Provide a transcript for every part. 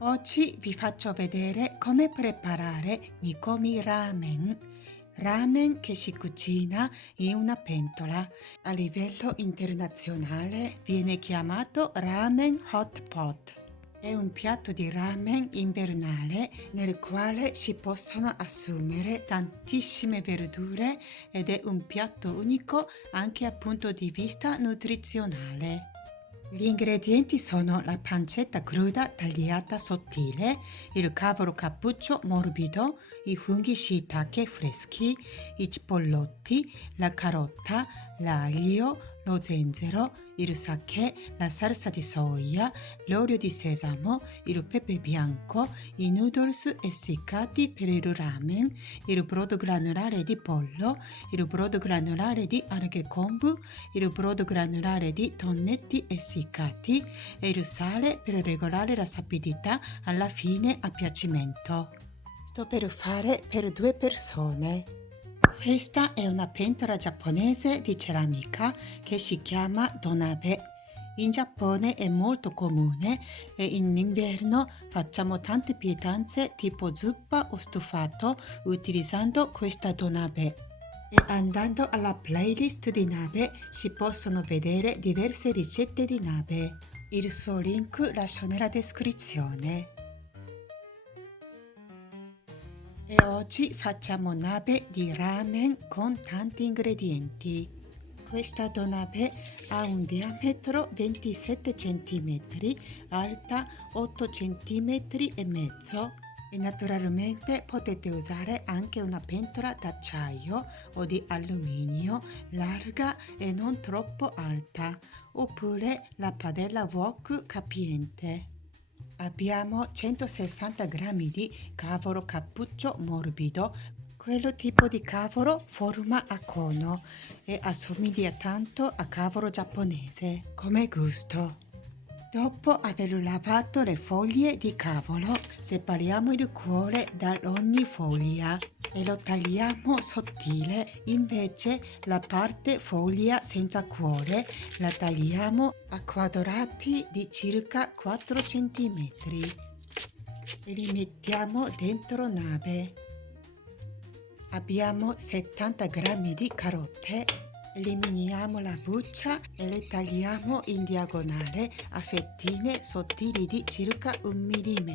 Oggi vi faccio vedere come preparare Nikomi Ramen. Ramen che si cucina in una pentola. A livello internazionale viene chiamato Ramen Hot Pot. È un piatto di ramen invernale nel quale si possono assumere tantissime verdure ed è un piatto unico anche dal punto di vista nutrizionale. Gli ingredienti sono la pancetta cruda tagliata sottile, il cavolo cappuccio morbido, i funghi shiitake freschi, i cipollotti, la carota, l'aglio, lo zenzero, il sake, la salsa di soia, l'olio di sesamo, il pepe bianco, i noodles essiccati per il ramen, il brodo granulare di pollo, il brodo granulare di alghe kombu, il brodo granulare di tonnetti essiccati e il sale per regolare la sapidità alla fine a piacimento. Sto per fare per 2 persone. Questa è una pentola giapponese di ceramica che si chiama donabe. In Giappone è molto comune e in inverno facciamo tante pietanze tipo zuppa o stufato utilizzando questa donabe. E andando alla playlist di nabe si possono vedere diverse ricette di nabe. Il suo link lascio nella descrizione. E oggi facciamo nabe di ramen con tanti ingredienti. Questa donabe ha un diametro 27 cm, alta 8 cm e mezzo e naturalmente potete usare anche una pentola d'acciaio o di alluminio larga e non troppo alta, oppure la padella wok capiente. Abbiamo 160 g di cavolo cappuccio morbido, quello tipo di cavolo forma a cono e assomiglia tanto a cavolo giapponese come gusto. Dopo aver lavato le foglie di cavolo, separiamo il cuore da ogni foglia e lo tagliamo sottile. Invece la parte foglia senza cuore la tagliamo a quadrati di circa 4 cm e li mettiamo dentro nabe. Abbiamo 70 g di carote. Eliminiamo la buccia e le tagliamo in diagonale a fettine sottili di circa 1 mm.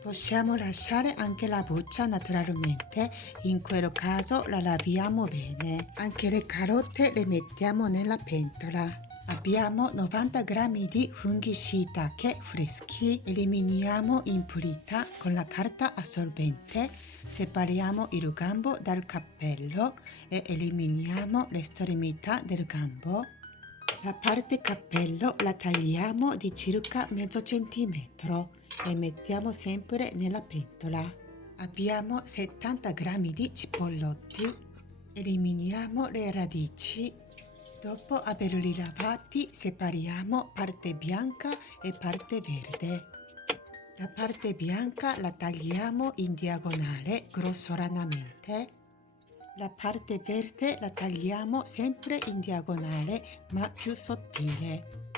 Possiamo lasciare anche la buccia naturalmente, in quel caso la laviamo bene. Anche le carote le mettiamo nella pentola. Abbiamo 90 g di funghi shiitake freschi, eliminiamo impurità con la carta assorbente, separiamo il gambo dal cappello e eliminiamo l'estremità del gambo. La parte cappello la tagliamo di circa mezzo centimetro e mettiamo sempre nella pentola. Abbiamo 70 g di cipollotti, eliminiamo le radici. Dopo averli lavati separiamo parte bianca e parte verde. La parte bianca la tagliamo in diagonale grossolanamente. La parte verde la tagliamo sempre in diagonale ma più sottile.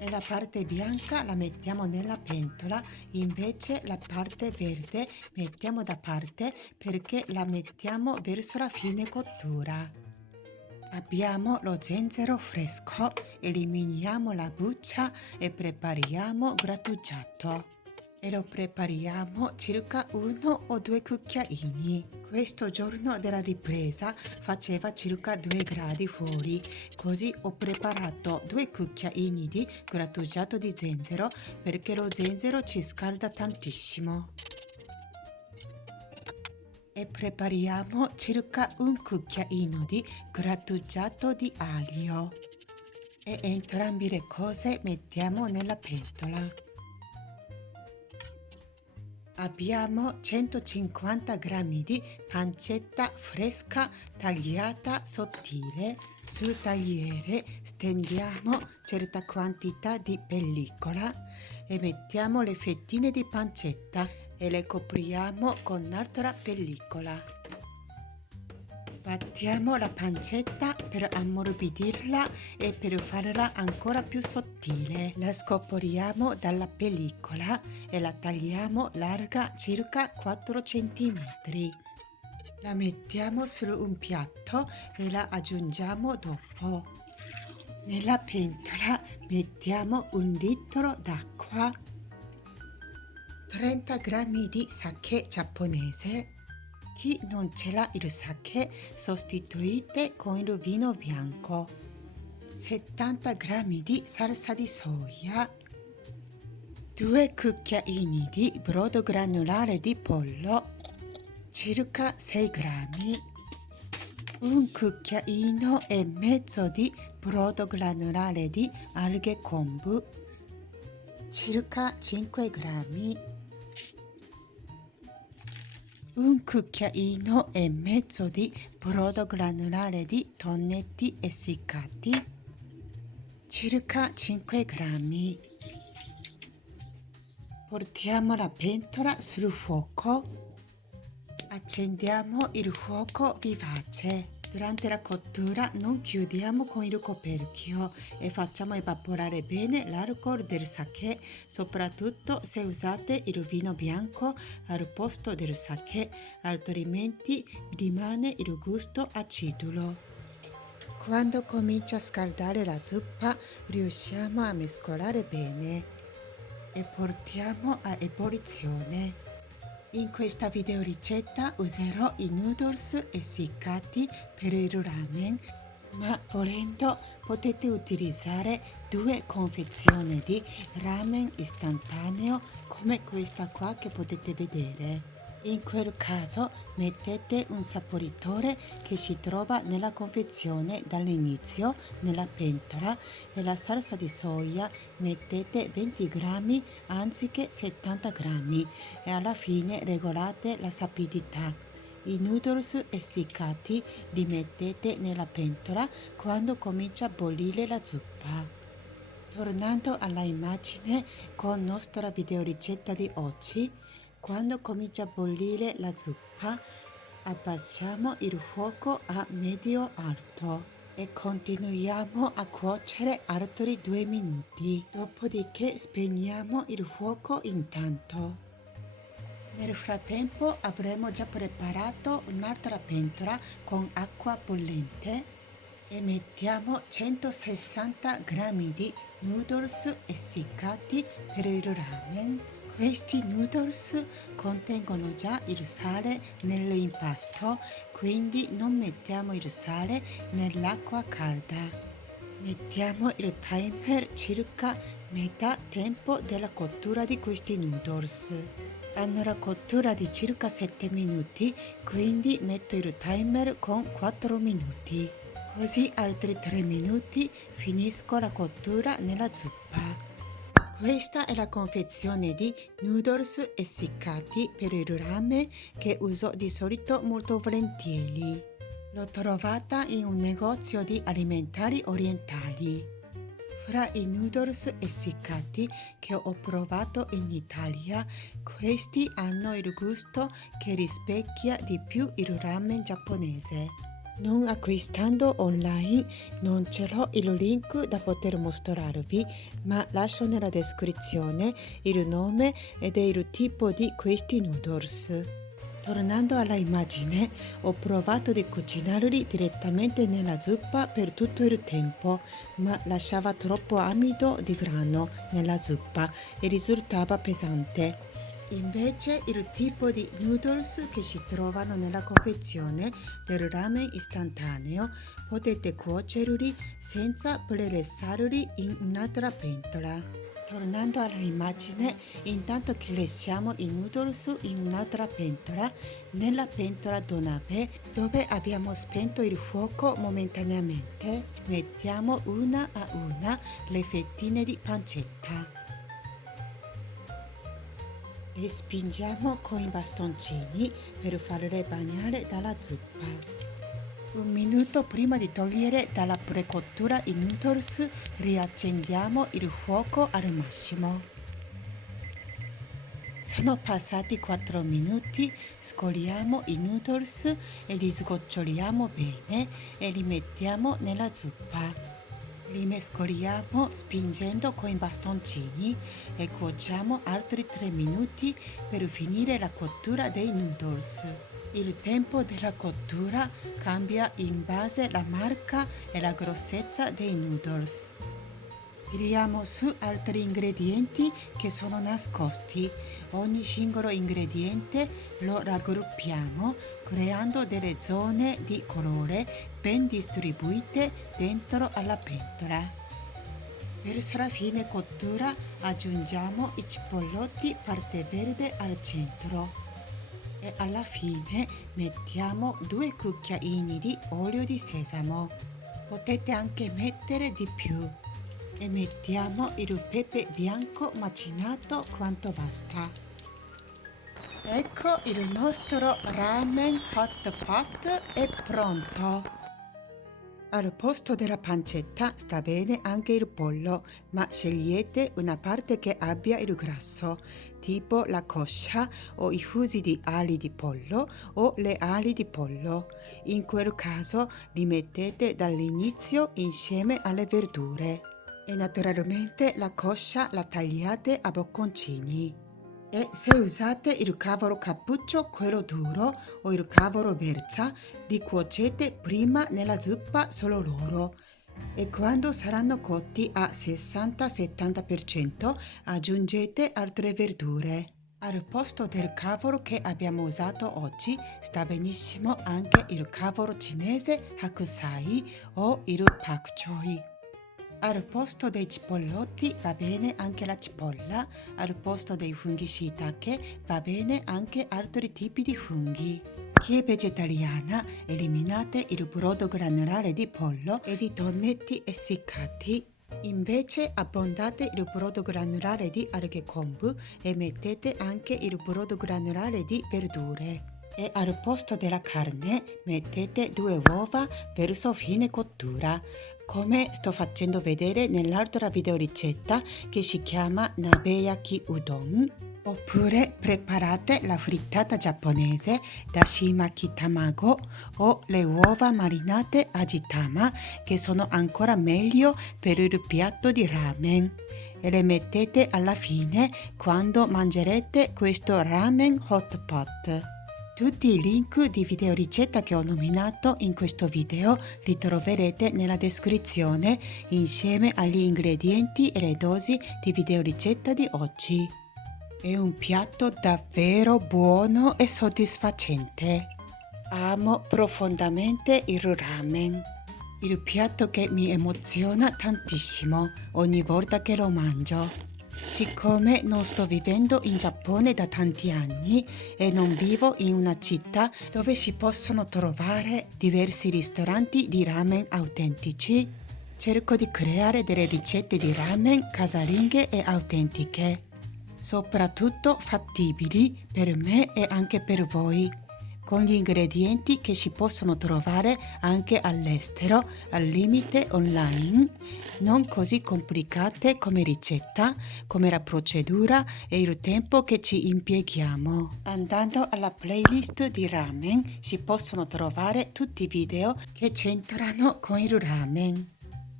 E la parte bianca la mettiamo nella pentola, invece la parte verde mettiamo da parte perché la mettiamo verso la fine cottura. Abbiamo lo zenzero fresco, eliminiamo la buccia e prepariamo grattugiato. E lo prepariamo circa 1 o 2 cucchiaini. Questo giorno della ripresa faceva circa 2 gradi fuori, così ho preparato 2 cucchiaini di grattugiato di zenzero perché lo zenzero ci scalda tantissimo. E prepariamo circa 1 cucchiaino di grattugiato di aglio e entrambe le cose mettiamo nella pentola. Abbiamo 150 g di pancetta fresca tagliata sottile. Sul tagliere stendiamo certa quantità di pellicola e mettiamo le fettine di pancetta e le copriamo con un'altra pellicola. Battiamo la pancetta per ammorbidirla e per farla ancora più sottile. La scoporiamo dalla pellicola e la tagliamo larga circa 4 cm. La mettiamo su un piatto e la aggiungiamo dopo. Nella pentola mettiamo 1 litro d'acqua, 30 g di sake giapponese. Chi non ce l'ha il sake, sostituite con il vino bianco. 70 g di salsa di soia, 2 cucchiaini di brodo granulare di pollo, circa 6 g, 1 cucchiaino e mezzo di brodo granulare di alghe kombu, circa 5 g, 1 cucchiaino e mezzo di brodo granulare di tonnetti essiccati, circa 5 g. Portiamo la pentola sul fuoco. Accendiamo il fuoco vivace. Durante la cottura non chiudiamo con il coperchio e facciamo evaporare bene l'alcol del sake, soprattutto se usate il vino bianco al posto del sake, altrimenti rimane il gusto acidulo. Quando comincia a scaldare la zuppa, riusciamo a mescolare bene e portiamo a ebollizione. In questa videoricetta userò i noodles essiccati per il ramen, ma volendo potete utilizzare 2 confezioni di ramen istantaneo come questa qua che potete vedere. In quel caso mettete un saporitore che si trova nella confezione dall'inizio nella pentola e la salsa di soia mettete 20 g anziché 70 g e alla fine regolate la sapidità. I noodles essiccati li mettete nella pentola quando comincia a bollire la zuppa. Tornando alla immagine con nostra videoricetta di oggi, quando comincia a bollire la zuppa, abbassiamo il fuoco a medio-alto e continuiamo a cuocere altri 2 minuti. Dopodiché spegniamo il fuoco intanto. Nel frattempo avremo già preparato un'altra pentola con acqua bollente e mettiamo 160 g di noodles essiccati per il ramen. Questi noodles contengono già il sale nell'impasto, quindi non mettiamo il sale nell'acqua calda. Mettiamo il timer circa metà tempo della cottura di questi noodles. Hanno la cottura di circa 7 minuti, quindi metto il timer con 4 minuti. Così altri 3 minuti finisco la cottura nella zuppa. Questa è la confezione di noodles essiccati per il ramen che uso di solito molto volentieri. L'ho trovata in un negozio di alimentari orientali. Fra i noodles essiccati che ho provato in Italia, questi hanno il gusto che rispecchia di più il ramen giapponese. Non acquistando online non ce l'ho il link da poter mostrarvi, ma lascio nella descrizione il nome ed il tipo di questi noodles. Tornando alla immagine, ho provato di cucinarli direttamente nella zuppa per tutto il tempo, ma lasciava troppo amido di grano nella zuppa e risultava pesante. Invece il tipo di noodles che si trovano nella confezione del ramen istantaneo potete cuocerli senza prelessarli in un'altra pentola. Tornando all'immagine, intanto che lessiamo i noodles in un'altra pentola, nella pentola donabe dove abbiamo spento il fuoco momentaneamente, mettiamo una a una le fettine di pancetta. Le spingiamo con i bastoncini per farle bagnare dalla zuppa. 1 minuto prima di togliere dalla precottura i noodles, riaccendiamo il fuoco al massimo. Sono passati 4 minuti, scoliamo i noodles e li sgoccioliamo bene e li mettiamo nella zuppa. Li mescoliamo spingendo con i bastoncini e cuociamo altri 3 minuti per finire la cottura dei noodles. Il tempo della cottura cambia in base alla marca e la grossezza dei noodles. Tiriamo su altri ingredienti che sono nascosti. Ogni singolo ingrediente lo raggruppiamo creando delle zone di colore ben distribuite dentro alla pentola. Verso la fine cottura aggiungiamo i cipollotti parte verde al centro e alla fine mettiamo 2 cucchiaini di olio di sesamo. Potete anche mettere di più. E mettiamo il pepe bianco macinato quanto basta. Ecco il nostro ramen hot pot è pronto. Al posto della pancetta sta bene anche il pollo, ma scegliete una parte che abbia il grasso, tipo la coscia o i fusi di ali di pollo o le ali di pollo. In quel caso li mettete dall'inizio insieme alle verdure. E naturalmente la coscia la tagliate a bocconcini. E se usate il cavolo cappuccio, quello duro, o il cavolo berza, li cuocete prima nella zuppa solo loro. E quando saranno cotti a 60-70% aggiungete altre verdure. Al posto del cavolo che abbiamo usato oggi sta benissimo anche il cavolo cinese Hakusai o il pak choi. Al posto dei cipollotti va bene anche la cipolla, al posto dei funghi shiitake va bene anche altri tipi di funghi. Chi è vegetariana, eliminate il brodo granulare di pollo e di tonnetti essiccati. Invece abbondate il brodo granulare di alghe kombu e mettete anche il brodo granulare di verdure. E al posto della carne mettete 2 uova verso fine cottura, come sto facendo vedere nell'altra videoricetta che si chiama Nabeyaki Udon. Oppure preparate la frittata giapponese dashimaki tamago o le uova marinate ajitama, che sono ancora meglio per il piatto di ramen. E le mettete alla fine quando mangerete questo ramen hot pot. Tutti i link di videoricetta che ho nominato in questo video li troverete nella descrizione insieme agli ingredienti e le dosi di videoricetta di oggi. È un piatto davvero buono e soddisfacente. Amo profondamente il ramen. Il piatto che mi emoziona tantissimo ogni volta che lo mangio. Siccome non sto vivendo in Giappone da tanti anni e non vivo in una città dove si possono trovare diversi ristoranti di ramen autentici, cerco di creare delle ricette di ramen casalinghe e autentiche, soprattutto fattibili per me e anche per voi, con gli ingredienti che si possono trovare anche all'estero, al limite online, non così complicate come ricetta, come la procedura e il tempo che ci impieghiamo. Andando alla playlist di ramen si possono trovare tutti i video che c'entrano con il ramen.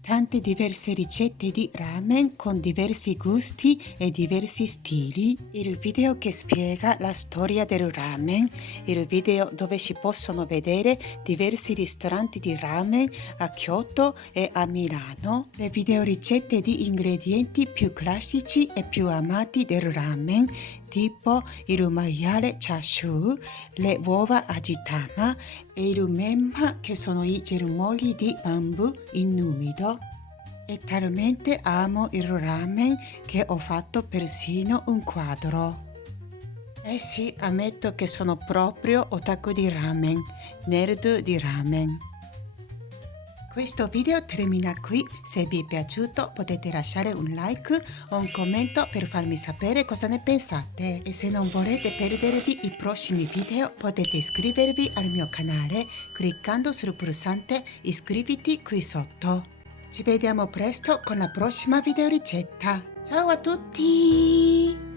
Tante diverse ricette di ramen con diversi gusti e diversi stili, il video che spiega la storia del ramen, il video dove si possono vedere diversi ristoranti di ramen a Kyoto e a Milano, le videoricette di ingredienti più classici e più amati del ramen, tipo il maiale chashu, le uova ajitama e il memma, che sono i germogli di bambù in umido. E talmente amo il ramen che ho fatto persino un quadro. Eh sì, ammetto che sono proprio otaku di ramen, nerd di ramen. Questo video termina qui. Se vi è piaciuto potete lasciare un like o un commento per farmi sapere cosa ne pensate. E se non volete perdervi i prossimi video potete iscrivervi al mio canale cliccando sul pulsante iscriviti qui sotto. Ci vediamo presto con la prossima videoricetta. Ciao a tutti!